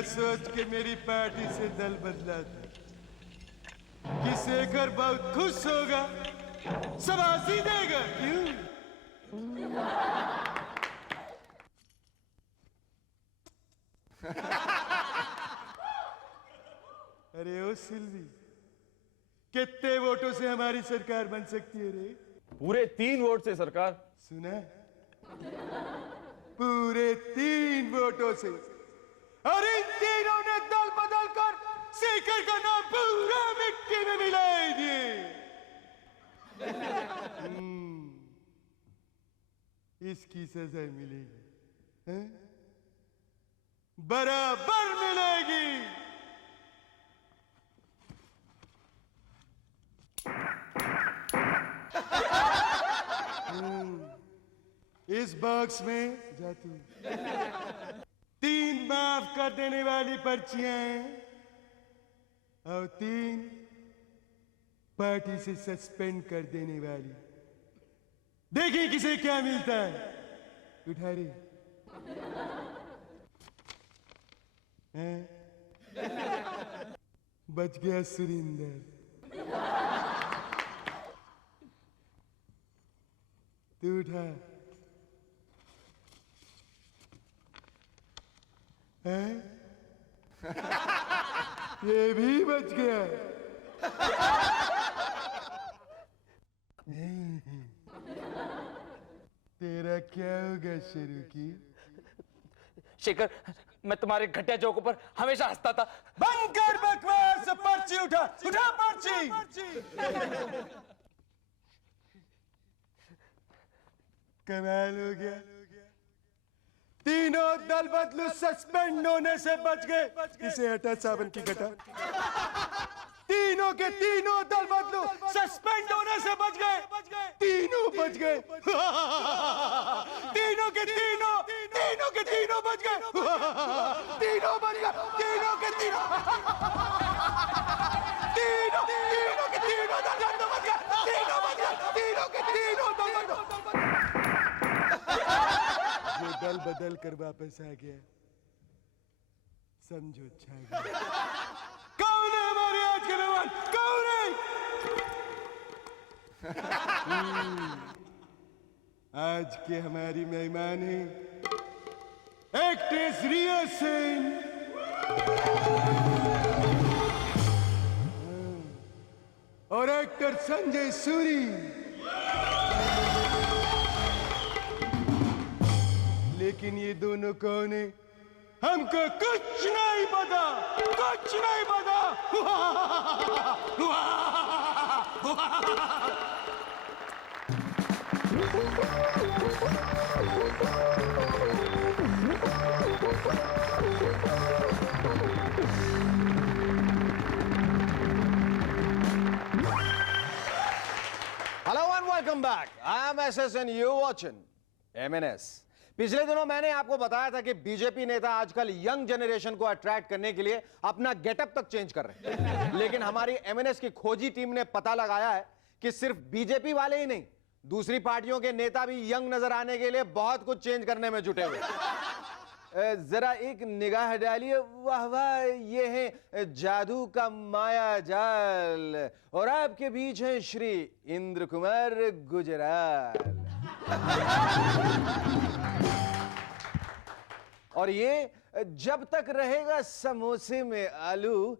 क्या सोच के मेरी पार्टी से दल बदला था कि शेखर बहुत खुश होगा, शाबाशी देगा। क्यों? अरे ओ सिल्वी, कितने वोटों से हमारी सरकार बन सकती है रे? पूरे 3 वोट से सरकार। सुना? पूरे 3 वोटों से। और इन तीनों ने दल बदल कर शेखर का नाम पूरा मिट्टी में मिलाई दिए। इसकी सजा मिलेगी, हैं? बराबर मिलेगी। इस बॉक्स में जा तू 3 माफ कर देने वाली पर्चियां हैं और 3 पार्टी से सस्पेंड कर देने वाली। देखिए किसे क्या मिलता है। उठा रे। बच गया सुरिंदर। तू उठा। ये भी बच गया। तेरा क्या होगा शुरू की? शेखर, मैं तुम्हारे घटिया जोकों पर हमेशा हंसता था। बंद कर बकवास, पर्ची उठा। उठा पर्ची। कमाल हो गया। तीनों दल बदलू सस्पेंड होने से बच गए। इसे हटा सावन की घटा। तीनों के तीनों दल बदलू सस्पेंड होने से बच गए। तीनों बच गए। तीनों के तीनों बच गए। तीनों बच गए। तीनों के तीनों के तीनों दल बच गए। तीनों बच गए। तीनों के तीनों दल बच गए। जो दल बदल कर वापस आ गया, समझो छा गया। कौन है हमारे आज के मेहमान? कौन है? आज के हमारी मेहमान है एक्ट्रेस रिया सिंह और एक्टर संजय सूरी। लेकिन ये दोनों कौन है हमको कुछ नहीं पता। कुछ नहीं पता। Hello and welcome back. I am SS and you watching MNS. पिछले दिनों मैंने आपको बताया था कि बीजेपी नेता आजकल यंग जनरेशन को अट्रैक्ट करने के लिए अपना गेटअप तक चेंज कर रहे हैं। लेकिन हमारी एमएनएस की खोजी टीम ने पता लगाया है कि सिर्फ बीजेपी वाले ही नहीं, दूसरी पार्टियों के नेता भी यंग नजर आने के लिए बहुत कुछ चेंज करने में जुटे हुए। जरा एक निगाह डालिए। वाह वाह, ये है जादू का माया जाल और आपके बीच है श्री इंद्र कुमार गुजराल। और ये जब तक रहेगा समोसे में आलू,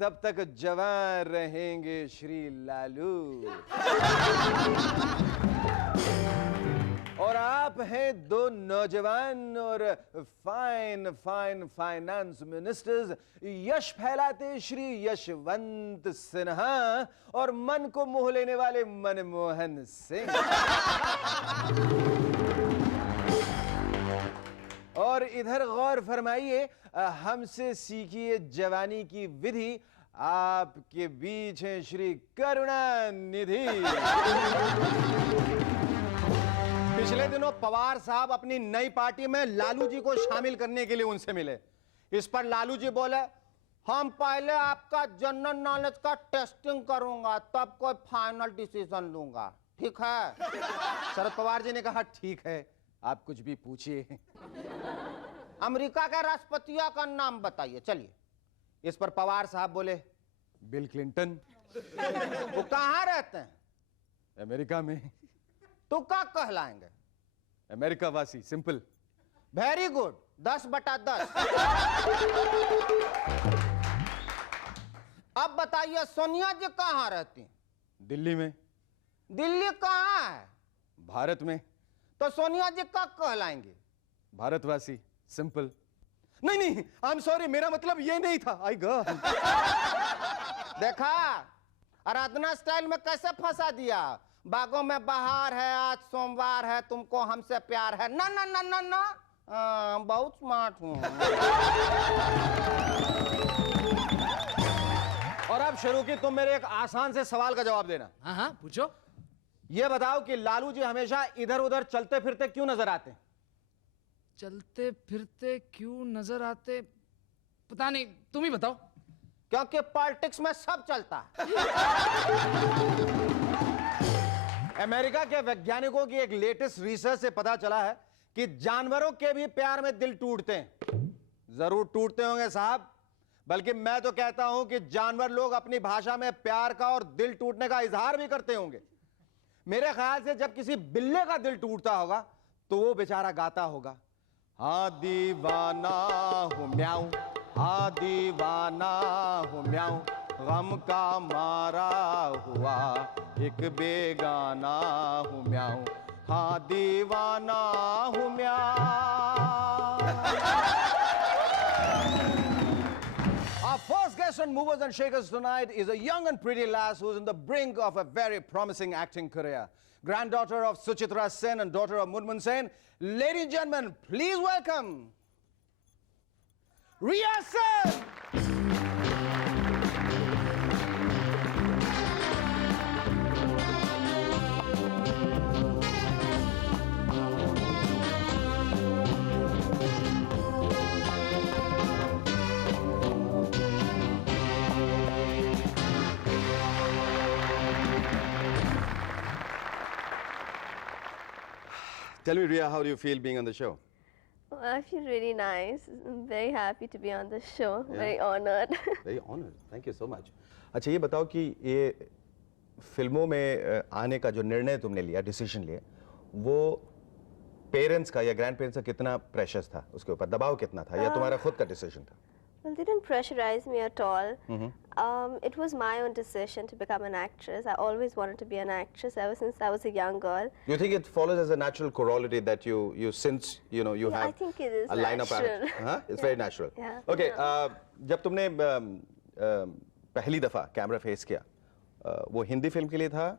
तब तक जवान रहेंगे श्री लालू। और आप हैं 2 नौजवान और फाइन फाइनेंस मिनिस्टर्स, यश फैलाते श्री यशवंत सिन्हा और मन को मोह लेने वाले मनमोहन सिंह। और इधर गौर फरमाइए, हमसे सीखिए जवानी की विधि, आपके बीच हैं श्री करुणानिधि। पिछले दिनों पवार साहब अपनी नई पार्टी में लालू जी को शामिल करने के लिए उनसे मिले। इस पर लालू जी बोले, हम पहले आपका जनरल नॉलेज का टेस्टिंग करूंगा, तब कोई फाइनल डिसीजन लूंगा, ठीक है? शरद पवार जी ने कहा, ठीक है, आप कुछ भी पूछिए। अमेरिका के राष्ट्रपतियों का नाम बताइए। चलिए। इस पर पवार साहब बोले, बिल क्लिंटन। वो कहाँ रहते हैं? अमेरिका में। तो क्या कहलाएंगे? अमेरिका वासी, सिंपल। Very good, 10/10। अब बताइए सोनिया जी कहाँ रहती हैं? दिल्ली में। दिल्ली कहाँ है? भारत में। तो सोनिया जी क्या कहलाएंगे? भारतवासी, सिंपल। नहीं नहीं, आई एम सॉरी, मेरा मतलब ये नहीं था। आई गॉड। देखा, आराधना स्टाइल में कैसे फंसा दिया। बागों में बहार है, आज सोमवार है, तुमको हमसे प्यार है। ना ना ना ना ना, बहुत स्मार्ट हूं। और अब शुरू की, तुम मेरे एक आसान से सवाल का जवाब देना। हाँ हाँ पूछो। ये बताओ कि लालू जी हमेशा इधर उधर चलते फिरते क्यों नजर आते हैं? चलते फिरते क्यों नजर आते, पता नहीं, तुम ही बताओ। क्योंकि पॉलिटिक्स में सब चलता है। अमेरिका के वैज्ञानिकों की एक लेटेस्ट रिसर्च से पता चला है कि जानवरों के भी प्यार में दिल टूटते हैं। जरूर टूटते होंगे साहब, बल्कि मैं तो कहता हूं कि जानवर लोग अपनी भाषा में प्यार का और दिल टूटने का इजहार भी करते होंगे। मेरे ख्याल से जब किसी बिल्ले का दिल टूटता होगा तो वो बेचारा गाता होगा, हाँ दीवाना हूं म्याऊं, हाँ दीवाना हूं म्याऊं, गम का मारा हुआ एक बेगाना हूं म्याऊं, हाँ दीवाना हूं म्याऊं। Our first guest on Movers and Shakers tonight is a young and pretty lass who's on the brink of a very promising acting career. Granddaughter of Suchitra Sen and daughter of Munmun Sen. Ladies and gentlemen, please welcome Riya Sen. Tell me, Riya, how do you feel being on the show? Well, I feel really nice. I'm very happy to be on the show. Very honored. Very honored. Thank you so much. अच्छा ये बताओ कि ये फिल्मों में आने का जो निर्णय तुमने लिया, डिसीजन लिया, वो पेरेंट्स का या ग्रैंड पेरेंट्स का कितना प्रेशर था, उसके ऊपर दबाव कितना था, या तुम्हारा खुद का डिसीजन था? Well, they didn't pressurize me at all. It was my own decision to become an actress. I always wanted to be an actress ever since I was a young girl. You think it follows as a natural corollary that you since you know you Yeah, have I think it is a line of natural. huh? It's very natural. Yeah. Okay. जब तुमने पहली दफा camera face किया, वो Hindi film के लिए था?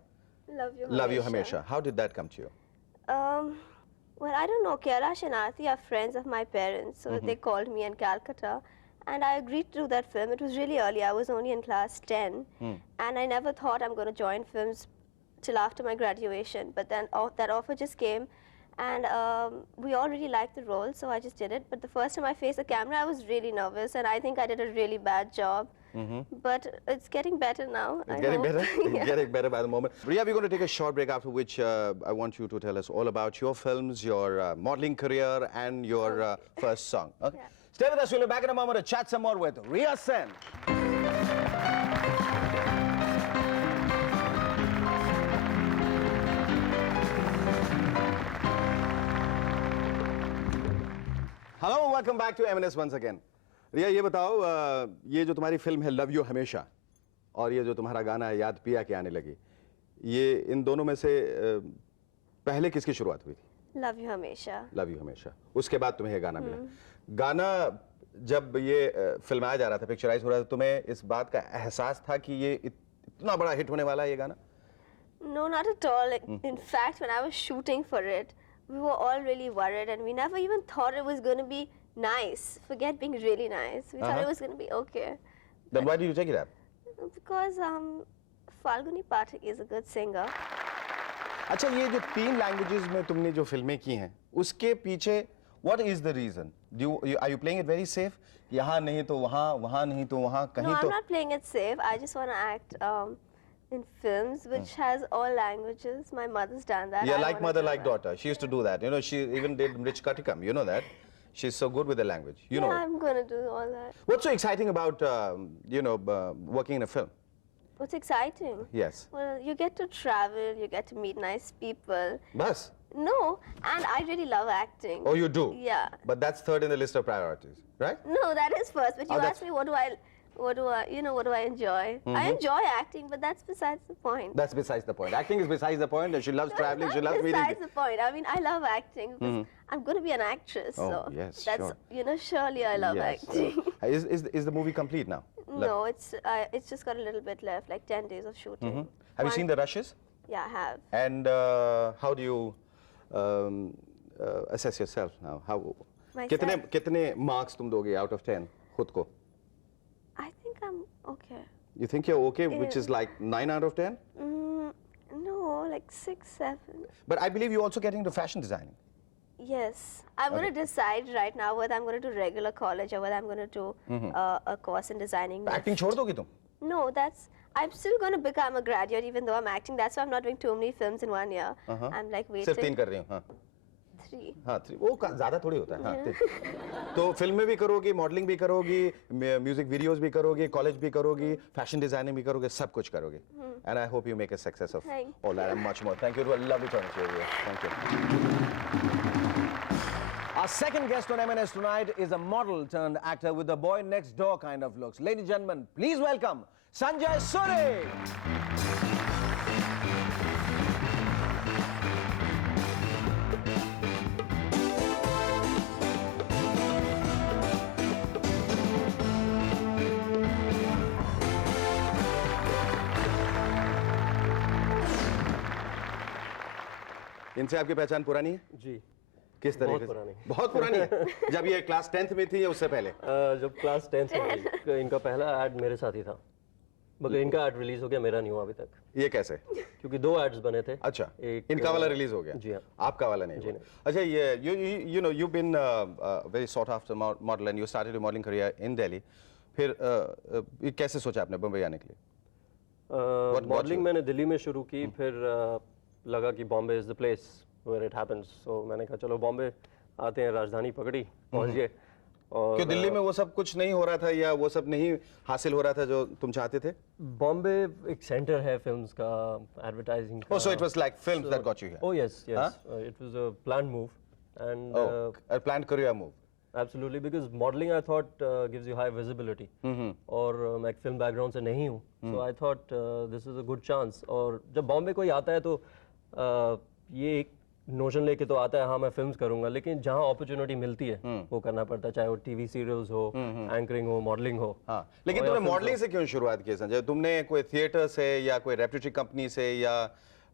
Love You हमेशा. How did that come to you? Well, I don't know. Kailash and Aarti are friends of my parents, so they called me in Calcutta. And I agreed to do that film. It was really early. I was only in class 10. And I never thought I'm going to join films till after my graduation. But then that offer just came. And we all really liked the role, so I just did it. But the first time I faced the camera, I was really nervous. And I think I did a really bad job. But it's getting better now. It's getting better? It's Yeah. getting better by the moment. Riya, we're going to take a short break, after which I want you to tell us all about your films, your modeling career, and your first song. Okay? Yeah. Stay with us. We'll be back in a moment to chat some more with Riya Sen. Hello and welcome back to M&S once again. रिया ये बताओ, ये जो तुम्हारी film है love you हमेशा और ये जो तुम्हारा गाना है याद पिया के आने लगी, ये इन दोनों में से पहले किसकी शुरुआत हुई थी? Love You हमेशा. लव यू हमेशा, उसके बाद तुम्हें ये गाना मिला. गाना जब ये फिल्माया जा रहा था, पिक्चराइज हो रहा था, तुम्हें इस बात का एहसास था कि ये इतना बड़ा हिट होने वाला है ये गाना? No, not at all. Like, in fact, when I was shooting for it, we were all really worried and we never even thought it was going to be nice. Forget being really nice. We thought it was going to be okay. Then why did you take it up? Because Falguni Pathak is a good singer. अच्छा, ये जो 3 languages में तुमने जो फिल्में की हैं, उसके पीछे what is the reason? Are you playing it very safe? यहाँ नहीं तो वहाँ, वहाँ नहीं तो वहाँ, कहीं No, तो? I'm not playing it safe. I just want to act in films which has all languages. My mother's done that. Yeah, I like wanna mother, do like that. daughter. She used to do that. You know, she even did Rich Katikam. You know that. She's so good with the language. You yeah, know. I'm gonna do all that. What's so exciting about working in a film? What's exciting? Yes. Well, you get to travel, you get to meet nice people. Bas. No, and I really love acting. Oh, you do? Yeah. But that's third in the list of priorities, right? No, that is first. But you Oh, asked me what do I enjoy? I enjoy acting, but that's besides the point. That's besides the point. Acting is besides the point. And she loves traveling. She loves meeting. Besides the point. I mean, I love acting because I'm going to be an actress. Oh, so yes, that's sure. Surely I love Yes. acting. Is the movie complete now? No, it's just got a little bit left, like 10 days of shooting. Have you seen the rushes? Yeah, I have. And how do you assess yourself now? How? Myself? कितने marks तुम दोगे out of 10 खुद को? I think I'm okay. You think you're okay, which is like 9 out of 10? No, like 6, 7. But I believe you're also getting into fashion designing. Yes, I'm going to decide right now whether I'm going to do regular college or whether I'm going to do a course in designing. Acting छोड़ दोगी तुम? No, I'm still going to become a graduate even though I'm acting. That's why I'm not doing too many films in 1 year. I'm like waiting. सिर्फ 3 कर रही हूँ, हाँ. 3. हाँ, 3. वो ज़्यादा थोड़ी होता है, हाँ. 3. तो फिल्म में भी करोगी, मॉडलिंग भी करोगी, म्यूजिक वीडियोस भी करोगी, कॉलेज भी करोगी, फैशन डिजाइनिंग भी करोगे, सब कुछ करोगे. And I hope you make a success of all that and much more. Thank you. It was lovely talking to you. Thank you. Our second guest on M&S tonight is a model turned actor with the boy next door kind of looks. Ladies and gentlemen, please welcome Sanjay Suri. इनसे आपकी पहचान पुरानी है? जी किस तरीके से? पुरानी। बहुत पुरानी है। जब ये क्लास 10th में थी या उससे पहले? जब क्लास 10th में थी, इनका पहला ऐड मेरे साथ ही था, मगर इनका ऐड रिलीज हो गया, मेरा नहीं हुआ अभी तक। ये कैसे? क्योंकि 2 एड्स बने थे। अच्छा, इनका वाला रिलीज हो गया? जी हाँ। आपका वाला नहीं हुआ? अच्छा, ये you know you've been very sought after model and you started your modeling career in Delhi. फिर ये कैसे सोचा आपने बम्बई आने के लिए? मॉडलिंग मैंने दिल्ली में शुरू की, फिर लगा कि Bombay is the place where it happens, so मैंने कहा चलो बॉम्बे आते हैं, राजधानी पकड़ी, पहुंच गए। और क्यों दिल्ली में वो सब कुछ नहीं हो रहा था या वो सब नहीं हासिल हो रहा था जो तुम चाहते थे? बॉम्बे एक सेंटर है फिल्म्स का, एडवर्टाइजिंग का। Oh, so it was like films that got you here? Oh yes, yes. It was a planned move and a planned career move. Absolutely, because modeling I thought gives you high visibility. और मैं एक film background से नहीं हूँ, so I thought this is a good chance. और जब बॉम्बे कोई आता है तो ये एक नोशन लेके तो आता है, हाँ मैं फिल्म्स करूंगा, लेकिन जहाँ अपॉर्चुनिटी मिलती है वो करना पड़ता है, चाहे वो टीवी सीरियल्स हो, एंकरिंग हो, मॉडलिंग हो। हाँ, लेकिन तुमने मॉडलिंग से क्यों शुरुआत की संजय? तुमने कोई थिएटर से या कोई रेप्यूटेड कंपनी से या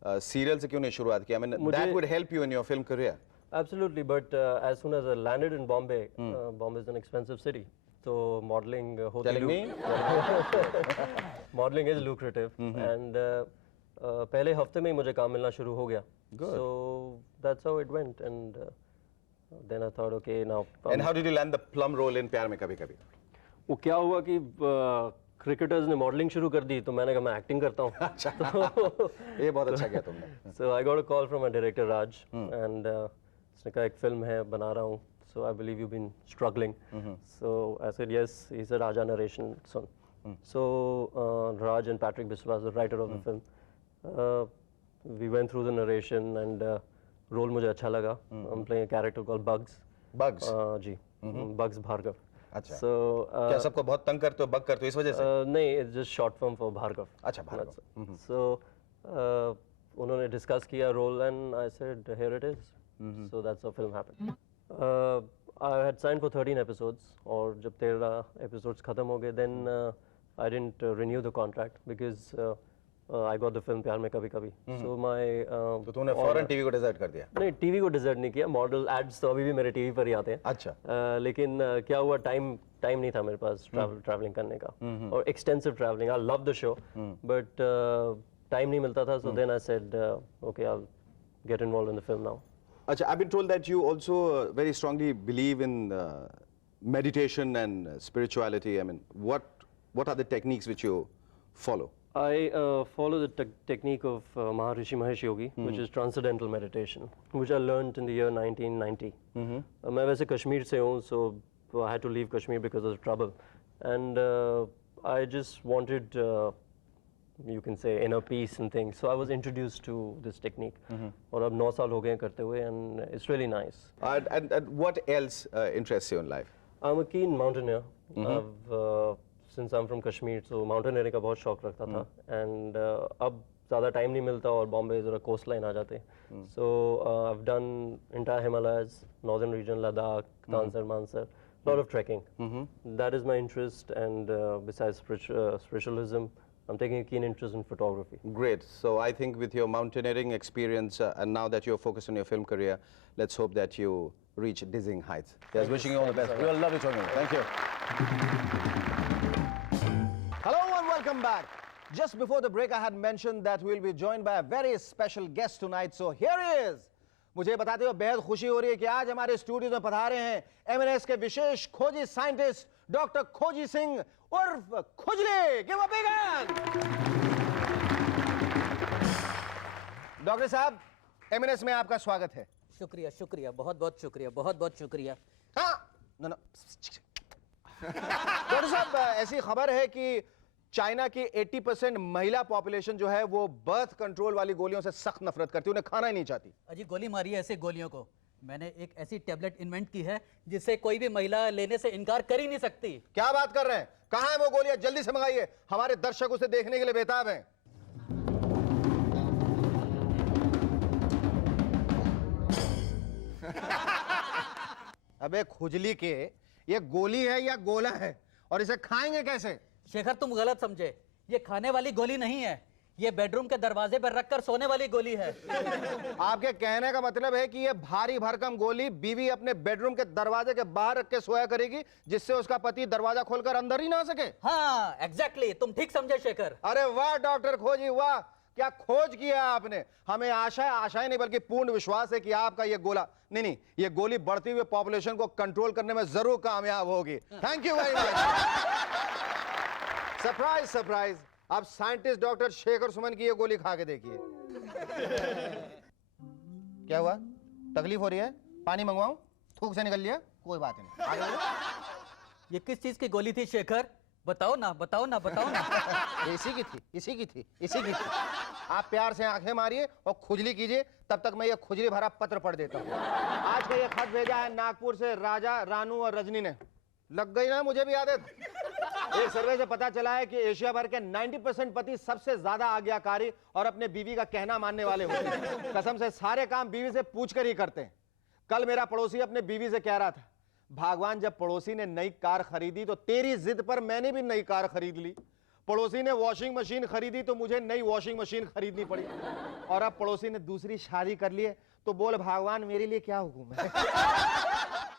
सीरियल से क्यों नहीं शुरुआत की? I mean, that would help you in your film career. Absolutely, but as soon as I landed in Bombay, Bombay is an expensive city, so modeling Telling me? modeling is lucrative, and पहले हफ्ते में ही मुझे काम मिलना शुरू हो गया. Good. So that's how it went, and then I thought, okay, now. And how did you land the plum role in प्यार में कभी कभी? वो क्या हुआ कि क्रिकेटर्स ने मॉडलिंग शुरू कर दी, तो मैंने कहा मैं एक्टिंग करता हूँ. ये बहुत अच्छा किया तुमने. So I got a call from my director Raj, and उसने कहा एक फिल्म है बना रहा हूँ. So I believe you've been struggling. So I said yes. He said Raja narration son. So Raj and Patrick Biswas, the writer of the film, we went through the narration and role मुझे अच्छा लगा. I'm playing a character called Bugs. Bugs? Ji. Bugs Bhargav. अच्छा. So क्या सबको बहुत तंग करते हो, बग करते हो इस वजह से? नहीं, it's just short form for Bhargav. अच्छा, भार्गव. So उन्होंने डिस्कस किया role and I said here it is. So that's how film happened. I had signed for 13 episodes, और जब 13 episodes खत्म हो गए, then I didn't renew the contract because I got the film प्यार में कभी कभी. So my तो तुमने फौरन टीवी को डिजर्ट कर दिया? नहीं, टीवी को डिजर्ट नहीं किया. मॉडल एड्स तो अभी भी मेरे टीवी पर ही आते हैं. अच्छा. लेकिन क्या हुआ, टाइम नहीं था मेरे पास ट्रैवलिंग करने का, और extensive travelling. I love the show, but time नहीं मिलता था. So then I said, okay, I'll get involved in the film now. Achha, I've been told that you also very strongly believe in meditation and spirituality. I mean, what are the techniques which you follow? I follow the technique of Maharishi Mahesh Yogi, which is transcendental meditation, which I learned in the year 1990. मैं वैसे कश्मीर से हूँ, so I had to leave Kashmir because of trouble, and I just wanted, you can say, inner peace and things. So I was introduced to this technique, और अब 9 साल हो गए हैं करते हुए, and it's really nice. And what else interests you in life? I'm a keen mountaineer. I've, since I'm from Kashmir, so mountaineering का बहुत शौक रखता था, and अब ज़्यादा टाइम नहीं मिलता और बॉम्बे ज़रा कोस्ट लाइन आ जाते. So I've done entire Himalayas, northern region, Ladakh, Tansar, Mansar, lot of trekking. That is my interest, and besides spiritualism, I'm taking a keen interest in photography. Great. So I think with your mountaineering experience and now that you're focused on your film career, let's hope that you reach dizzying heights. Yes, wishing you all the best. We will love you, Chongming. Thank you. Hello and welcome back. Just before the break, I had mentioned that we'll be joined by a very special guest tonight. So here he is. मुझे बताते हुए बेहद खुशी हो रही है कि आज हमारे स्टूडियो में पधारे हैं एमएनएस के विशेष खोजी साइंटिस्ट डॉक्टर खोजी सिंह उर्फ खुजली. Give a big hand. Doctor साहब, एमएनएस में आपका स्वागत है. शुक्रिया शुक्रिया, बहुत बहुत शुक्रिया, बहुत बहुत शुक्रिया. हाँ, डॉक्टर साहब, ऐसी खबर है कि चाइना की 80% महिला पॉपुलेशन जो है वो बर्थ कंट्रोल वाली गोलियों से सख्त नफरत करती है, उन्हें खाना ही नहीं चाहती. अजी गोली मारी है ऐसे गोलियों को. मैंने एक ऐसी टेबलेट इन्वेंट की है जिससे कोई भी महिला लेने से इनकार कर ही नहीं सकती. क्या बात कर रहे हैं? कहां है वो गोलियां? जल्दी से मंगाइए, हमारे दर्शक उसे देखने के लिए बेताब हैं. अबे खुजली के, ये गोली है या गोला है और इसे खाएंगे कैसे? शेखर, तुम गलत समझे. ये खाने वाली गोली नहीं है, ये बेडरूम के दरवाजे पर रखकर सोने वाली गोली है. आपके कहने का मतलब है कि ये भारी भरकम गोली बीवी अपने बेडरूम के दरवाजे के बाहर रख के सोया करेगी, जिससे उसका पति दरवाजा खोलकर अंदर ही ना आ सके. हाँ, एग्जैक्टली, तुम ठीक समझे शेखर. अरे वाह डॉक्टर खोजी, वाह, क्या खोज किया आपने. हमें आशाएं नहीं बल्कि पूर्ण विश्वास है कि आपका ये गोला नहीं, ये गोली बढ़ती हुई पॉपुलेशन को कंट्रोल करने में जरूर कामयाब होगी. Thank you very much. Surprise surprise. अब साइंटिस्ट डॉक्टर शेखर सुमन की ये गोली खा के देखिए. क्या हुआ? तकलीफ हो रही है? पानी मंगवाऊं? थूक से निकल लिया? कोई बात नहीं. आ जाइए. ये किस चीज की गोली थी शेखर? बताओ ना, बताओ ना, बताओ ना. इसी की थी, इसी की थी, इसी की थी. आप प्यार से आंखें मारिए और खुजली कीजिए, तब तक मैं ये खुजली भरा पत्र पढ़ देता हूँ. आज का ये खत भेजा है नागपुर से राजा, रानू और रजनी ने. लग गई ना मुझे भी आदत. एक सर्वे से पता चला है कि एशिया भर के 90% पति सबसे ज्यादा आज्ञाकारी और अपने बीवी का कहना मानने वाले होते हैं. कसम से सारे काम बीवी से पूछकर ही करते हैं. कल मेरा पड़ोसी अपने बीवी से कह रहा था, भगवान, जब पड़ोसी ने नई कार खरीदी तो तेरी जिद पर मैंने भी नई कार खरीद ली. पड़ोसी ने वॉशिंग मशीन खरीदी तो मुझे नई वॉशिंग मशीन खरीदनी पड़ी. और अब पड़ोसी ने दूसरी शादी कर ली है तो बोल भगवान मेरे लिए क्या हुक्म है.